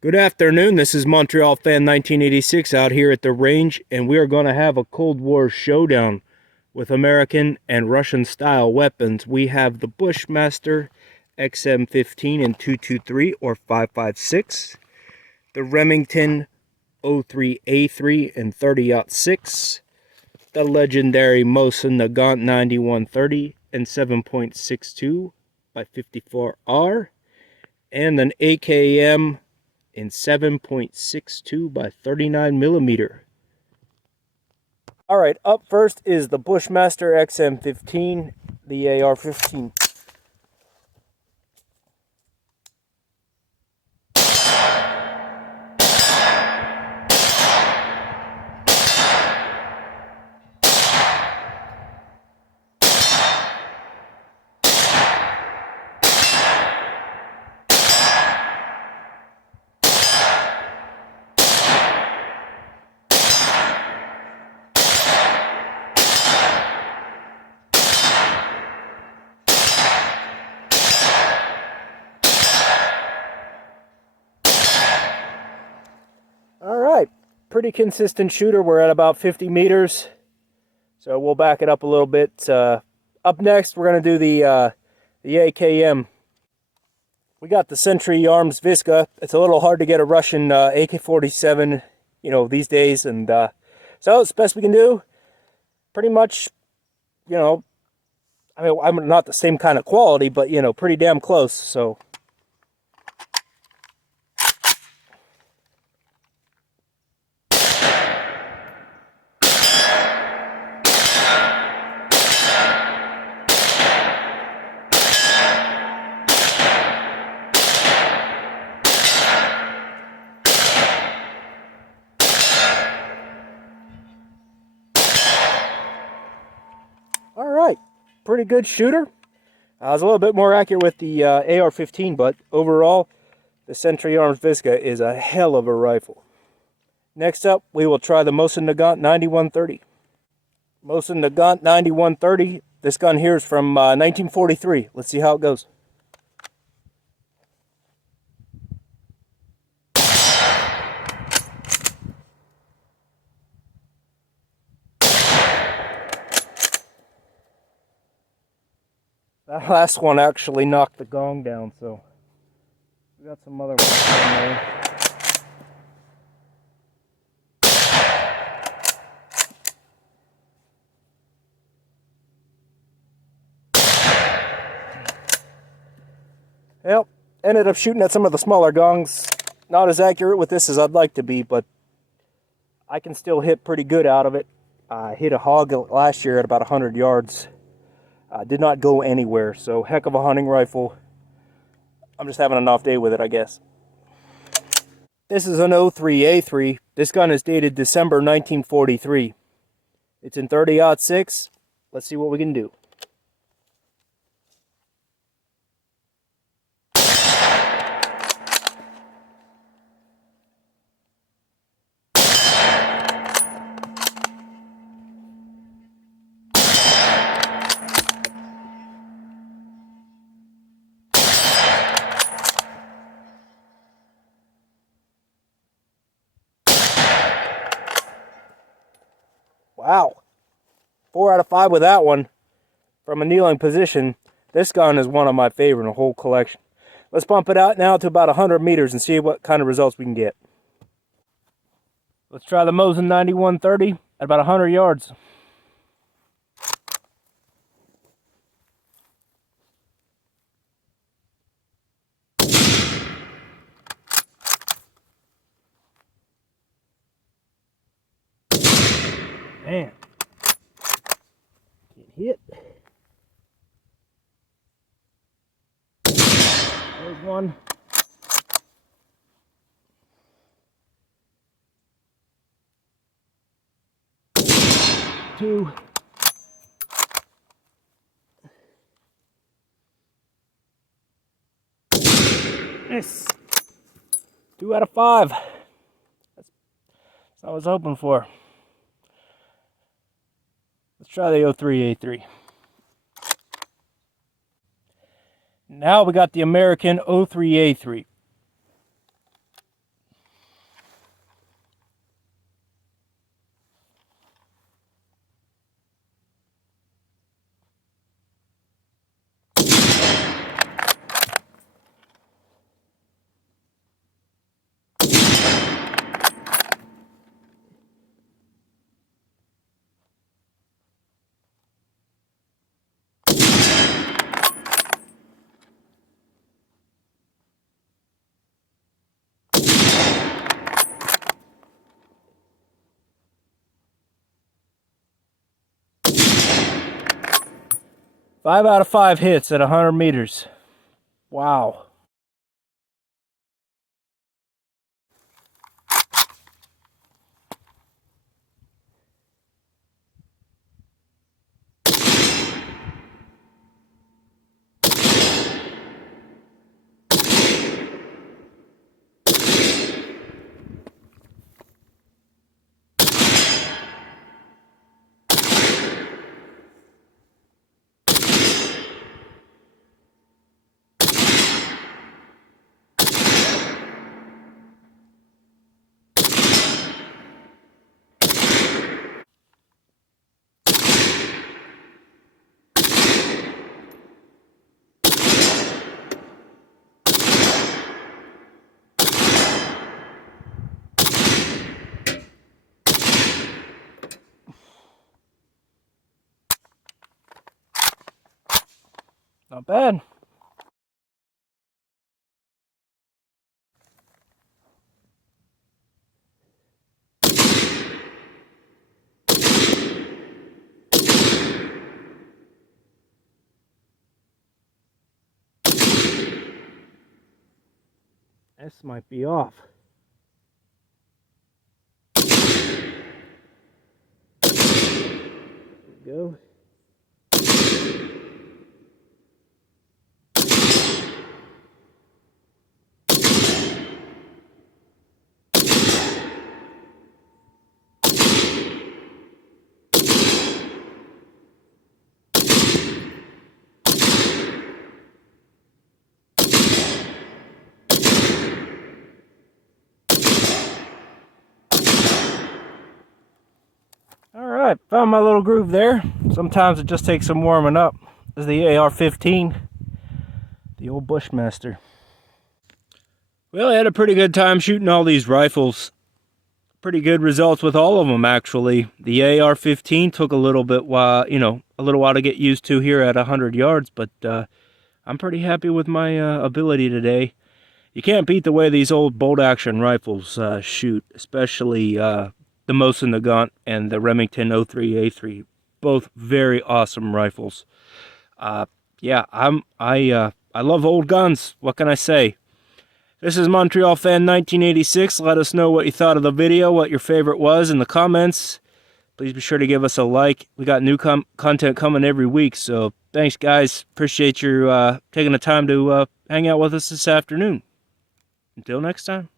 Good afternoon, this is Montreal Fan 1986 out here at the range, and we are going to have a Cold War showdown with American and Russian style weapons. We have the Bushmaster XM15 in 223 or 556, the Remington 03A3 in 30-06, the legendary Mosin-Nagant 9130 in 7.62 by 54R, and an AKM in 7.62 by 39 millimeter. All right, up first is the Bushmaster XM15, the AR-15. All right, pretty consistent shooter. We're at about 50 meters, so we'll back it up a little bit. Up next, we're going to do the AKM. We got the Century Arms VSKA. It's a little hard to get a Russian AK-47, these days, and so it's the best we can do. Pretty much, I mean, I'm not the same kind of quality, but pretty damn close. So. All right, pretty good shooter. I was a little bit more accurate with the AR-15, but overall, the Century Arms VSKA is a hell of a rifle. Next up, we will try the Mosin-Nagant 9130. Mosin-Nagant 9130. This gun here is from 1943. Let's see how it goes. That last one actually knocked the gong down, so we got some other ones in there. Well, ended up shooting at some of the smaller gongs. Not as accurate with this as I'd like to be, but I can still hit pretty good out of it. I hit a hog last year at about 100 yards. Did not go anywhere, so heck of a hunting rifle. I'm just having an off day with it, I guess. This is an 03A3. This gun is dated December 1943. It's in 30-06. Let's see what we can do. Wow, 4 out of 5 with that one. From a kneeling position, this gun is one of my favorite in the whole collection. Let's bump it out now to about 100 meters and see what kind of results we can get. Let's try the Mosin 9130 at about 100 yards. Man, get hit. There's one. Two. Yes. 2 out of 5. That's what I was hoping for. Let's try the 03A3. Now we got the American 03A3. 5 out of 5 hits at 100 meters. Wow. Not bad. This might be off. There we go. Alright, found my little groove there. Sometimes it just takes some warming up. This is the AR-15, the old Bushmaster. Well, I had a pretty good time shooting all these rifles. Pretty good results with all of them, actually. The AR-15 took a little bit while, a little while to get used to here at 100 yards, but I'm pretty happy with my ability today. You can't beat the way these old bolt-action rifles shoot, especially the Mosin-Nagant and the Remington 03A3. Both very awesome rifles. Yeah, I love old guns. What can I say? This is Montreal Fan 1986. Let us know what you thought of the video, what your favorite was in the comments. Please be sure to give us a like. We got new content coming every week, so thanks, guys. Appreciate your taking the time to hang out with us this afternoon. Until next time.